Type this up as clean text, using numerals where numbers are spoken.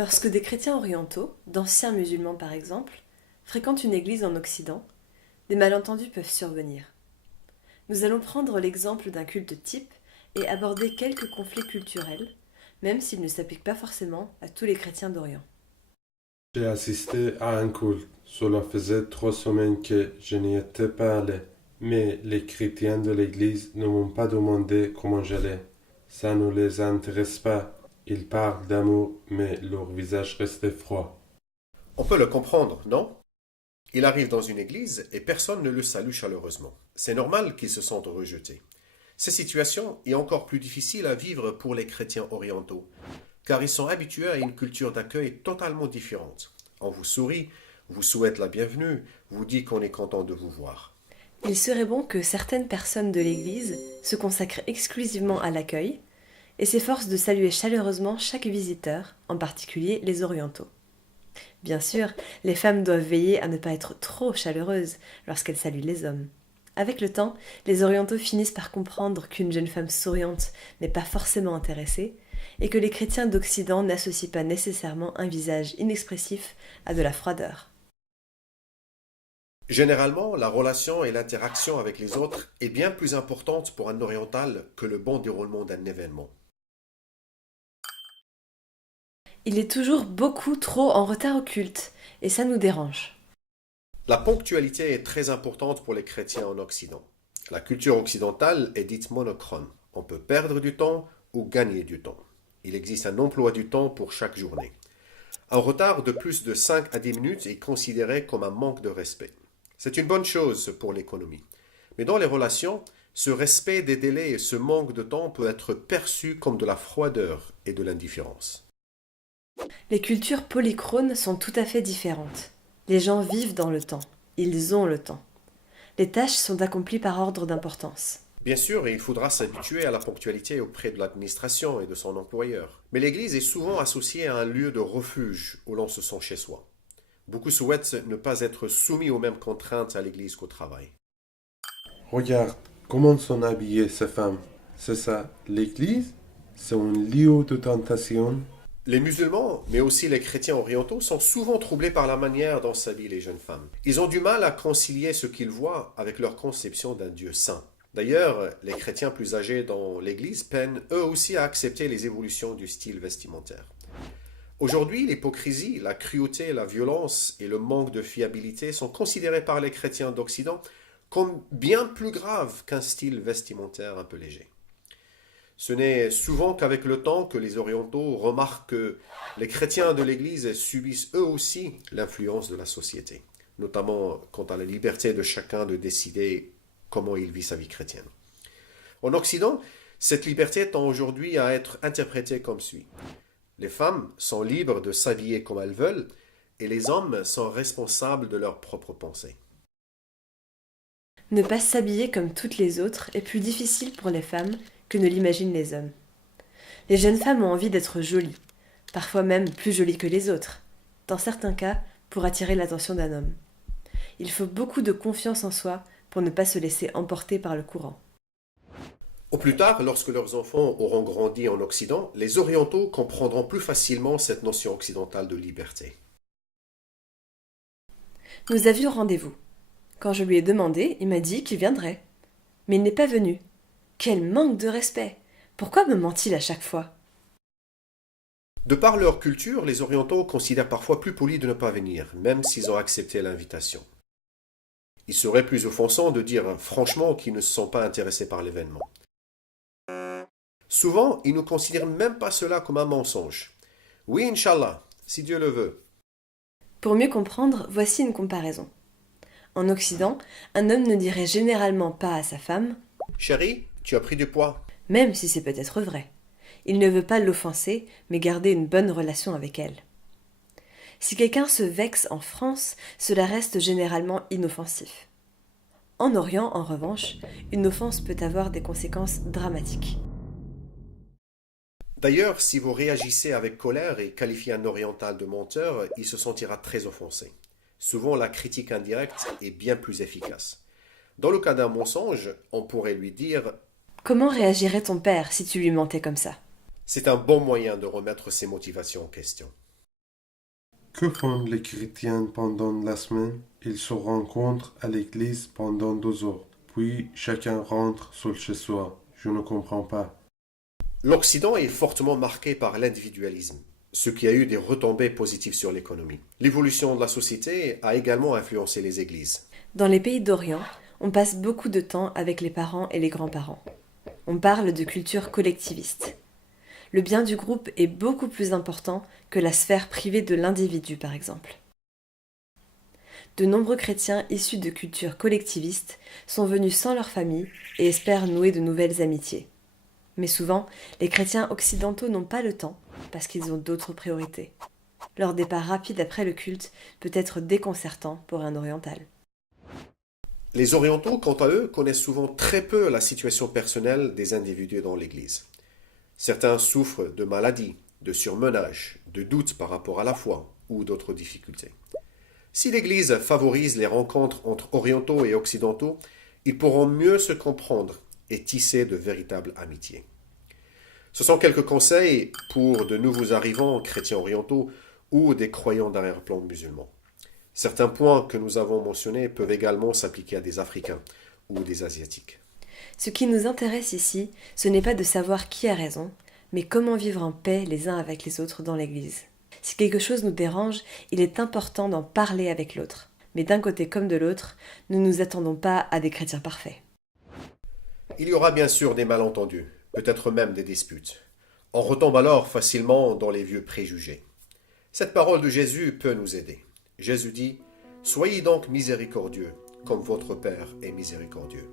Lorsque des chrétiens orientaux, d'anciens musulmans par exemple, fréquentent une église en Occident, des malentendus peuvent survenir. Nous allons prendre l'exemple d'un culte type et aborder quelques conflits culturels, même s'ils ne s'appliquent pas forcément à tous les chrétiens d'Orient. J'ai assisté à un culte. Cela faisait 3 semaines que je n'y étais pas allé. Mais les chrétiens de l'église ne m'ont pas demandé comment j'allais. Ça ne les intéresse pas. Ils parlent d'amour, mais leur visage restait froid. On peut le comprendre, non? Il arrive dans une église et personne ne le salue chaleureusement. C'est normal qu'il se sente rejeté. Cette situation est encore plus difficile à vivre pour les chrétiens orientaux, car ils sont habitués à une culture d'accueil totalement différente. On vous sourit, vous souhaite la bienvenue, vous dit qu'on est content de vous voir. Il serait bon que certaines personnes de l'Église se consacrent exclusivement à l'accueil et s'efforcent de saluer chaleureusement chaque visiteur, en particulier les orientaux. Bien sûr, les femmes doivent veiller à ne pas être trop chaleureuses lorsqu'elles saluent les hommes. Avec le temps, les orientaux finissent par comprendre qu'une jeune femme souriante n'est pas forcément intéressée et que les chrétiens d'Occident n'associent pas nécessairement un visage inexpressif à de la froideur. Généralement, la relation et l'interaction avec les autres est bien plus importante pour un oriental que le bon déroulement d'un événement. Il est toujours beaucoup trop en retard au culte, et ça nous dérange. La ponctualité est très importante pour les chrétiens en Occident. La culture occidentale est dite monochrone. On peut perdre du temps ou gagner du temps. Il existe un emploi du temps pour chaque journée. Un retard de plus de 5 à 10 minutes est considéré comme un manque de respect. C'est une bonne chose pour l'économie. Mais dans les relations, ce respect des délais et ce manque de temps peut être perçu comme de la froideur et de l'indifférence. Les cultures polychrones sont tout à fait différentes. Les gens vivent dans le temps. Ils ont le temps. Les tâches sont accomplies par ordre d'importance. Bien sûr, il faudra s'habituer à la ponctualité auprès de l'administration et de son employeur. Mais l'Église est souvent associée à un lieu de refuge où l'on se sent chez soi. Beaucoup souhaitent ne pas être soumis aux mêmes contraintes à l'Église qu'au travail. Regarde, comment sont habillées ces femmes. C'est ça, l'église? C'est un lieu de tentation. Les musulmans, mais aussi les chrétiens orientaux, sont souvent troublés par la manière dont s'habillent les jeunes femmes. Ils ont du mal à concilier ce qu'ils voient avec leur conception d'un Dieu saint. D'ailleurs, les chrétiens plus âgés dans l'Église peinent eux aussi à accepter les évolutions du style vestimentaire. Aujourd'hui, l'hypocrisie, la cruauté, la violence et le manque de fiabilité sont considérés par les chrétiens d'Occident comme bien plus graves qu'un style vestimentaire un peu léger. Ce n'est souvent qu'avec le temps que les orientaux remarquent que les chrétiens de l'Église subissent eux aussi l'influence de la société, notamment quant à la liberté de chacun de décider comment il vit sa vie chrétienne. En Occident, cette liberté tend aujourd'hui à être interprétée comme suit. Les femmes sont libres de s'habiller comme elles veulent et les hommes sont responsables de leurs propres pensées. Ne pas s'habiller comme toutes les autres est plus difficile pour les femmes que ne l'imaginent les hommes. Les jeunes femmes ont envie d'être jolies, parfois même plus jolies que les autres, dans certains cas pour attirer l'attention d'un homme. Il faut beaucoup de confiance en soi pour ne pas se laisser emporter par le courant. Au plus tard, lorsque leurs enfants auront grandi en Occident, les orientaux comprendront plus facilement cette notion occidentale de liberté. Nous avions rendez-vous. Quand je lui ai demandé, il m'a dit qu'il viendrait. Mais il n'est pas venu. Quel manque de respect! Pourquoi me ment-il à chaque fois? De par leur culture, les orientaux considèrent parfois plus poli de ne pas venir, même s'ils ont accepté l'invitation. Il serait plus offensant de dire franchement qu'ils ne se sont pas intéressés par l'événement. Souvent, ils ne considèrent même pas cela comme un mensonge. Oui, Inch'Allah, si Dieu le veut. Pour mieux comprendre, voici une comparaison. En Occident, un homme ne dirait généralement pas à sa femme Chérie, tu as pris du poids. même si c'est peut-être vrai. Il ne veut pas l'offenser, mais garder une bonne relation avec elle. Si quelqu'un se vexe en France, cela reste généralement inoffensif. En Orient, en revanche, une offense peut avoir des conséquences dramatiques. D'ailleurs, si vous réagissez avec colère et qualifiez un oriental de menteur, il se sentira très offensé. Souvent, la critique indirecte est bien plus efficace. Dans le cas d'un mensonge, on pourrait lui dire Comment réagirait ton père si tu lui mentais comme ça? c'est un bon moyen de remettre ses motivations en question. Que font les chrétiens pendant la semaine? Ils se rencontrent à l'église pendant 2 heures, puis chacun rentre seul chez soi. Je ne comprends pas. L'Occident est fortement marqué par l'individualisme, ce qui a eu des retombées positives sur l'économie. L'évolution de la société a également influencé les églises. Dans les pays d'Orient, on passe beaucoup de temps avec les parents et les grands-parents. On parle de culture collectiviste. Le bien du groupe est beaucoup plus important que la sphère privée de l'individu, par exemple. De nombreux chrétiens issus de cultures collectivistes sont venus sans leur famille et espèrent nouer de nouvelles amitiés. Mais souvent, les chrétiens occidentaux n'ont pas le temps parce qu'ils ont d'autres priorités. Leur départ rapide après le culte peut être déconcertant pour un oriental. Les orientaux, quant à eux, connaissent souvent très peu la situation personnelle des individus dans l'Église. Certains souffrent de maladies, de surmenage, de doutes par rapport à la foi ou d'autres difficultés. Si l'Église favorise les rencontres entre orientaux et occidentaux, ils pourront mieux se comprendre et tisser de véritables amitiés. Ce sont quelques conseils pour de nouveaux arrivants chrétiens orientaux ou des croyants d'arrière-plan musulmans. Certains points que nous avons mentionnés peuvent également s'appliquer à des Africains ou des Asiatiques. Ce qui nous intéresse ici, ce n'est pas de savoir qui a raison, mais comment vivre en paix les uns avec les autres dans l'Église. Si quelque chose nous dérange, il est important d'en parler avec l'autre. Mais d'un côté comme de l'autre, nous ne nous attendons pas à des chrétiens parfaits. Il y aura bien sûr des malentendus, peut-être même des disputes. On retombe alors facilement dans les vieux préjugés. Cette parole de Jésus peut nous aider. Jésus dit « Soyez donc miséricordieux, comme votre Père est miséricordieux ».